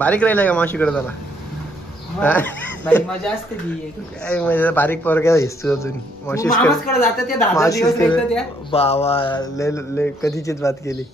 बारीक राहिला का मावशीकडे त्याला? मजा असते काय बारीक पोर काय दिसतो अजून मावशीकडे बाबा लय कधीचीच बात केली.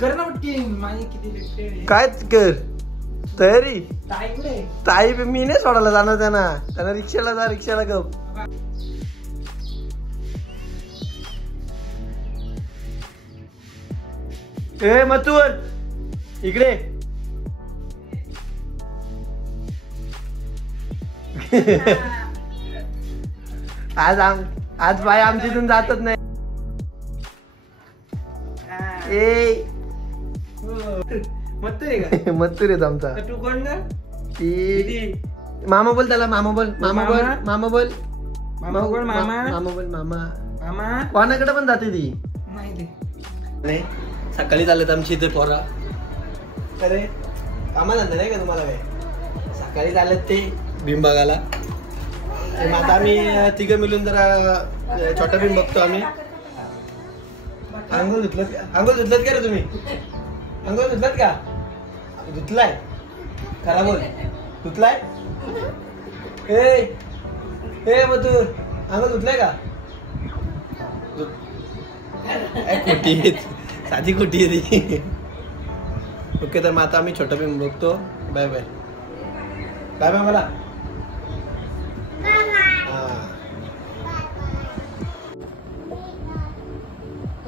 कर ना किती काय कर तयारी ताई मी नाही सोडायला जाणार त्यांना रिक्षाला जा रिक्षाला गप. ए मथुर इकडे आज बाय आमच्या इथून जातच नाही. ए मथुर येत आमचा. तू कोण ना? मामा बोल त्याला मामा बोल मामा बोल मामा बोल मामा बोल मामा मामा बोल मामा मामा. कोणाकडे पण जाते ती नाही. सकाळी चालत आमची इथे पोरा. अरे कामा धंदा नाही का तुम्हाला? काय सकाळी चालत ते भीमबागाला. आता आम्ही तिघं मिळून जरा छोटा भीम बघतो आम्ही. अंघोळ धुतलं का रे तुम्ही? अंघोळ धुतलात का? धुतलाय खरा बोल धुतलाय. ए मथुर अंघोळ धुतलाय का? खोटी साधी खोटी आहे ती. ओके तर मग आता आम्ही छोटा भीम बघतो. बाय बाय बाय बाय मला.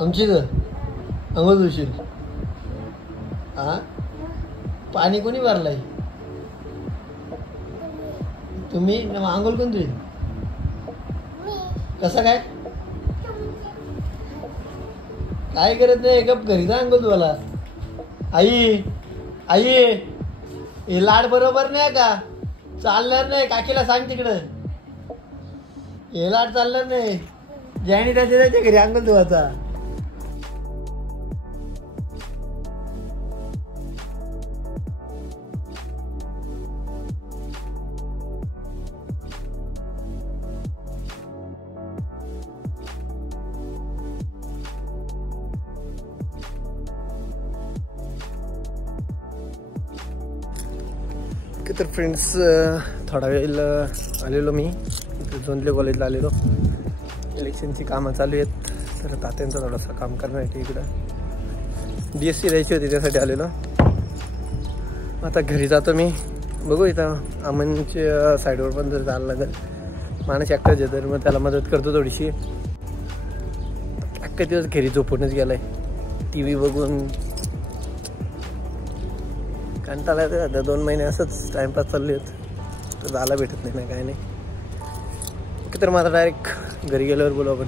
आमची ग अंघोळ धुशील? हा पाणी कोणी भरलाय? तुम्ही आंघोळ कोण धुईल? कसं काय काय करत नाही? गप घरी जा अंघोळ धुवायला. आई आई हे लाड बरोबर नाही का? चालणार नाही. काकीला सांग तिकडं हे लाड चालणार नाही. ज्याने त्याच्या घरी अंघोळ धुवायचा. तर फ्रेंड्स थोडा वेळ आलेलो मी इथे जोंधले कॉलेजला आलेलो. इलेक्शनची कामं चालू आहेत तर तात्यांचं थोडंसं काम करण्यासाठी इकडं BSc द्यायची होती त्यासाठी आलेलो. आता घरी जातो मी. बघू इथं अमनच्या साईडवर पण जर जायला लागेल. माणूस एकटाच आहे तर मग त्याला मदत करतो थोडीशी. अख्खा दिवस घरी झोपूनच गेलाय TV बघून. कंटाळा येतो आता. 2 महिने असंच टाइमपास चालले आहेत तर जायला भेटत नाही ना काय नाही. ओके तर मला डायरेक्ट घरी गेल्यावर बोलू आपण.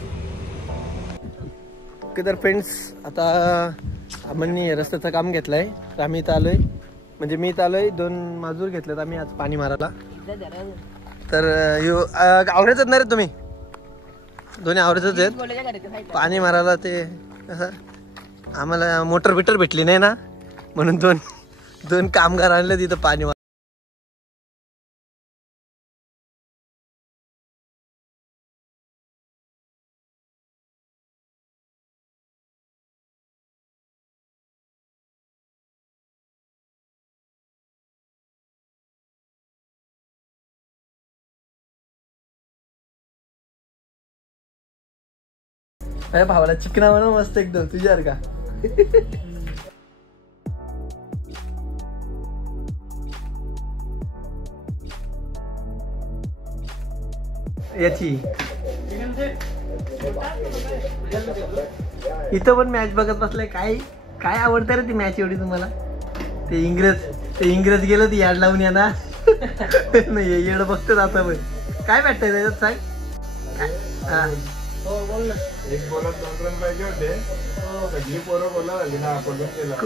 ओके तर फ्रेंड्स आता आम्ही रस्त्याचं काम घेतलं आहे तर आम्ही इथं आलो आहे. म्हणजे मी इथं आलो आहे. 2 मजूर घेतलेत आम्ही आज पाणी मारायला. तर आवडतच नाही रे तुम्ही? दोन्ही आवडतच आहेत पाणी मारायला. ते कसं आम्हाला मोटर बिटर भेटली नाही ना म्हणून 2 कामगार आणले तिथं पाणी. अरे भावाला चिकना बनव मस्त एकदम तुझ्यावर का. याची इथं पण मॅच बघत बसलाय. काय काय आवडतं रे ती मॅच एवढी तुम्हाला? ते इंग्रज गेलं ती याड लावून या ना. नाही येड बघतच आता पण. काय भेटतंय त्याच्यात सांग. हा बोल ना. एक बॉलात 2 रन पाहिजे होते. सगळी पोरं बोला झाली ना आपण केला.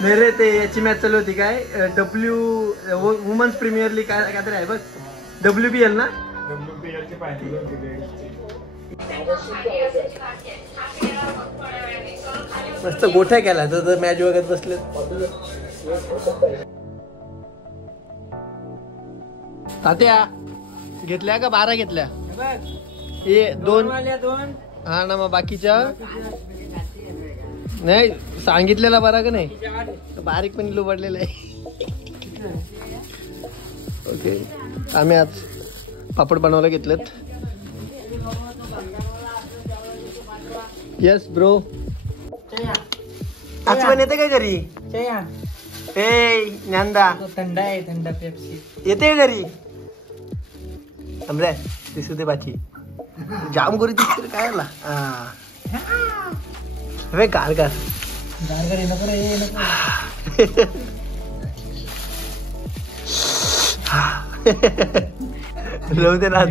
नाही रे ते याची मॅच चालू होती काय वुमन्स प्रीमियर लीग काय काहीतरी आहे बघ. WPL ना. WPL ची फायनल होती. मस्त गोठ्या केला तर मॅच बघत बसले. तात्या घेतल्या का 12 घेतल्या? हे 2 हा ना. मग बाकीच्या नाही सांगितलेला बरा का नाही, बारीक पण लुबडलेला आहे. ओके, आम्ही आज पापड बनवायला घेतलेत. Yes bro. आज पण येते काय घरी? ए ज्ञानदा थंड आहे, थंड पेप्सी येते घरी. आमरे दिसू दे बाकी जाम करू दिसते काय आला वे गार गार नको रे नको. राहू दे ना.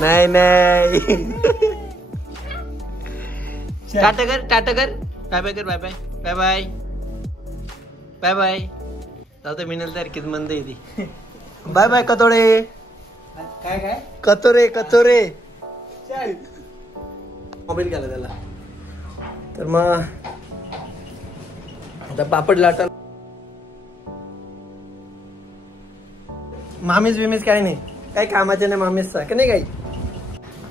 नाही नाही टाटा कर, टाटा कर, बाय बाय कर, bye bye bye bye bye bye. जाऊ दे मिनल तर किती मंद येते. बाय बाय कतोडे. काय काय कचोरे कचोरे. मोबाईल गेला त्याला. तर मग आता पापड लाटा. मामीच बिमीच काय नाही, काही कामाचे नाही मामीच का नाही. काही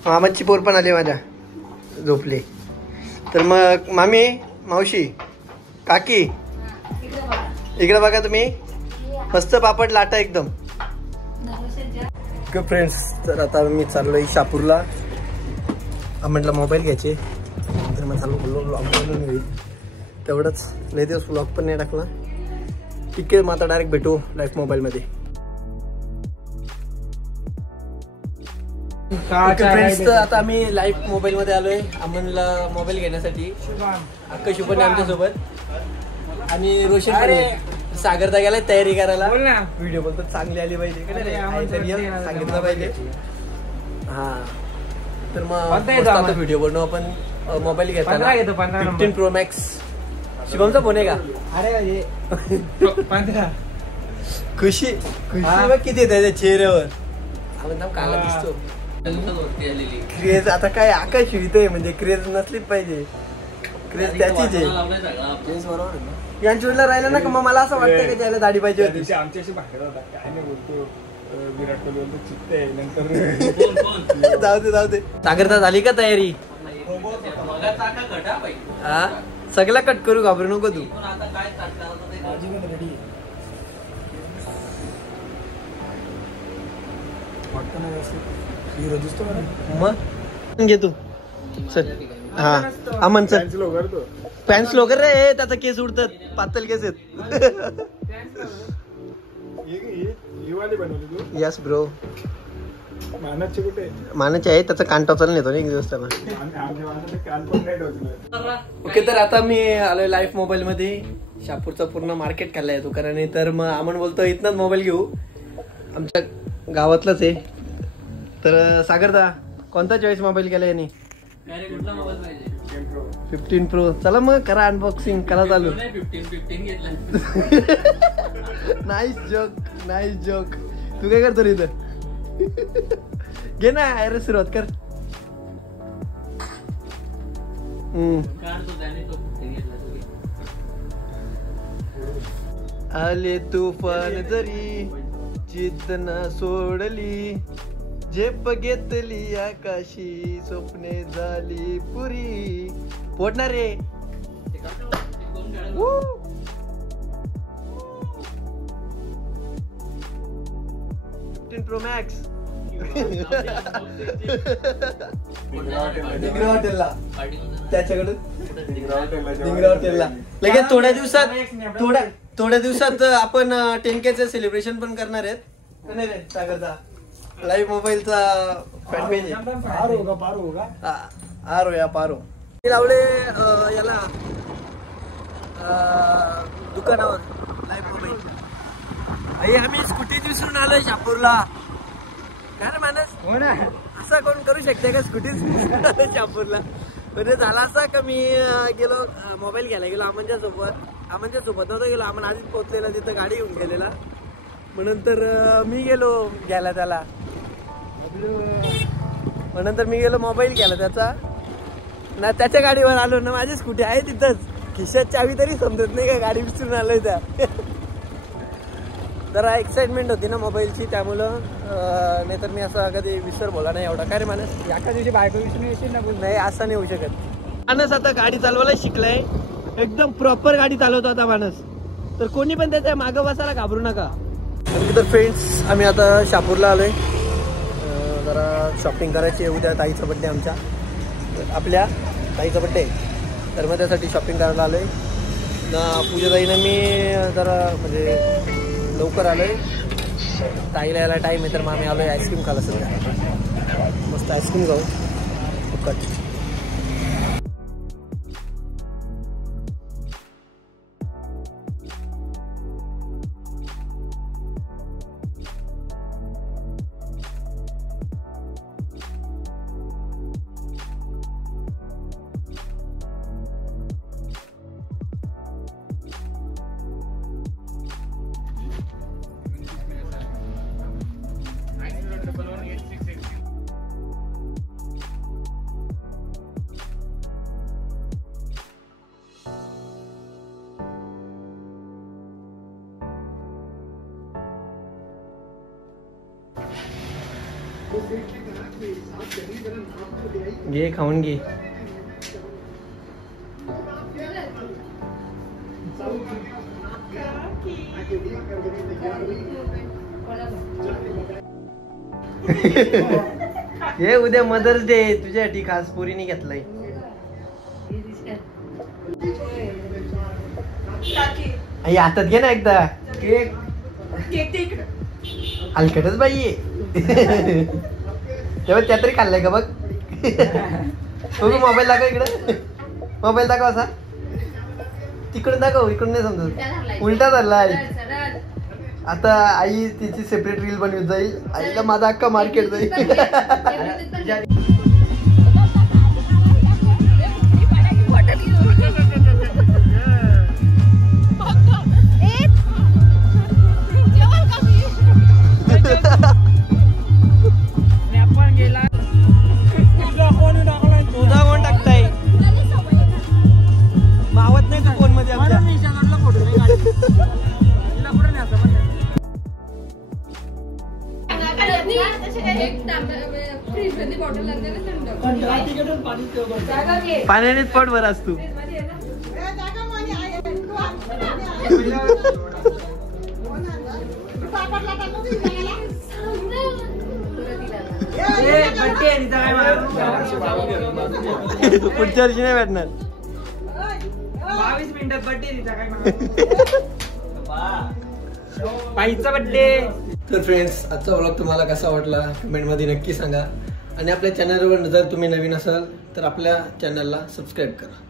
मामाची पोर पण आली माझ्या झोपली. तर मग मामी मावशी काकी इकडे बघा तुम्ही, मस्त पापड लाटा एकदम. फ्रेंड्स, तर आता मी चाललोय शापूरला. म्हटलं मोबाईल घ्यायचे, तर मग चालू ब्लॉग बनवून होईल तेवढंच. लय दिवस ब्लॉग पण नाही टाकला. ठीक आहे, मग आता डायरेक्ट भेटू लाईफ मोबाईलमध्ये. फ्रेंड्स, तर आता आम्ही लाईफ मोबाईल मध्ये आलोय. आम्हाला मोबाईल घेण्यासाठी अक्का शुभन आमच्यासोबत आणि रोशन पण आहे. सागरदा गेलाय तयारी करायला. व्हिडिओ बोलतो चांगली आली पाहिजे सांगितलं पाहिजे. हा, तर मग व्हिडिओ बनवू आपण मोबाईल घेताना. 15 Pro Max. शिवमचा फोन आहे का? अरे 15. खुशी बघ किती आहे त्याच्या चेहऱ्यावर. आपण काला दिसतो. क्रेज आता काय आकाश वितय, म्हणजे क्रेज नसलीच पाहिजे. क्रेज त्याचीच आहे. यांच्या वेळेला राहिला ना का मग मला असं वाटतं की त्याला दाढी पाहिजे होती. आमच्याशी भांडत होता, काय नाही बोलतो विराट कोहली बोलतो चित्ते नंतर. जाऊ दे जाऊ दे. सागरता झाली का तयारी? हा, सगळा कट करू, घाबरू नको तू. मग घे तू चल. हा अमन चल. पॅन्स लोकर रे, त्याचा केस उडतात, पातळ केस आहेत. Yes bro. मानाचे आहे, त्याचा कान टोचायला नेतो ना एक दिवस त्याला. ओके, तर आता मी आलोय लाईफ मोबाईल मध्ये. शापूरचा पूर्ण मार्केट खाल्लाय दुकानाने. तर मग आम्ही बोलतो इथनच मोबाईल घेऊ, आमच्या गावातलाच आहे. तर सागरदा कोणता चॉईस मोबाईल केला याने? 15 Pro. चला मग करा अनबॉक्सिंग, करा चालू. 15 घेतला. Nice joke, nice joke. तू काय करतो रे इथं? घे ना, अरे सुरुवात कर. आले तुफान जरी जिद्द न सोडली, झेप घेतली आकाशी, स्वप्ने झाली पुरी. पोटणार रे. 15 Pro Max. हॉटेलला त्याच्याकडून हॉटेलला लगेच थोड्या दिवसात आपण 10K सेलिब्रेशन पण करणार आहेत. नाही रे सागरदा, लाईव्ह मोबाईलचा फॅन पेज आहे. पारो लावले याला दुकानावर लाईव्ह मोबाईल. आम्ही स्कूटी विसरून आलोय शापूरला. काय रे मानस? हो ना, असं कोण करू शकते का स्कूटी शापूरला? म्हणजे झाला असा का मी गेलो मोबाईल घ्यायला गेलो अमनच्या सोबत नव्हतं गेलो. आम्हाला आधीच पोहोचलेला तिथं, गाडी घेऊन गेलेला. मग नंतर मी गेलो घ्यायला त्याला. मग नंतर मी गेलो मोबाईल घ्यायला त्याचा ना, त्याच्या गाडीवर आलो ना. माझी स्कूटी आहे तिथंच, खिशात चावी तरी समजत नाही का गाडी विसरून आलोय त्या. जरा एक्साइटमेंट होती ना मोबाईलची, त्यामुळं नाहीतर मी असं कधी विसर बोला नाही एवढा. काय रे मानस, एका दिवशी बायको विषयी येशील ना बोल. नाही असं नाही होऊ शकत. मानस आता गाडी चालवायला शिकलाय, एकदम प्रॉपर गाडी चालवतो आता मानस. तर कोणी पण त्याच्या मागं बसायला घाबरू नका. तर फ्रेंड्स आम्ही आता शहापूरला आलोय, जरा शॉपिंग करायची आहे. उद्या ताईचा बड्डे आमच्या, आपल्या ताईचा बड्डे, तर मग त्यासाठी शॉपिंग करायला आलोय ना. पूजाताईनं मी जरा म्हणजे लवकर आलोय, ताईला यायला टाईम आहे, तर मग आम्ही आलोय आईस्क्रीम खायला. सध्या मस्त आईस्क्रीम खाऊ फुकट. घे खाऊन घे. हे उद्या मदर्स डे तुझ्यासाठी खास पुरीने घेतलंय. हातात घे ना एकदा केक. हलकटच बाई तेव्हा त्या तरी खाल्लंय का बघ. मोबाईल दाखव इकडे, मोबाईल दाखव असा. तिकडून दाखव, इकडून नाही समजत, उलटा झालाय. आता आई तिची सेपरेट रील बनवत जाईल. आईला माझा अख्खा मार्केट जाईल. पाण्यानेच पोट भर असतो. पुढच्या वर्षी नाही भेटणार. 22 मिनिटात बर्थडे पाईचा बर्थडे. तर फ्रेंड्स आजचा व्लॉग तुम्हाला कसा वाटला कमेंटमध्ये नक्की सांगा. आणि आपल्या चॅनलवर जर तुम्ही नवीन असाल तर आपल्या चॅनलला सबस्क्राईब करा.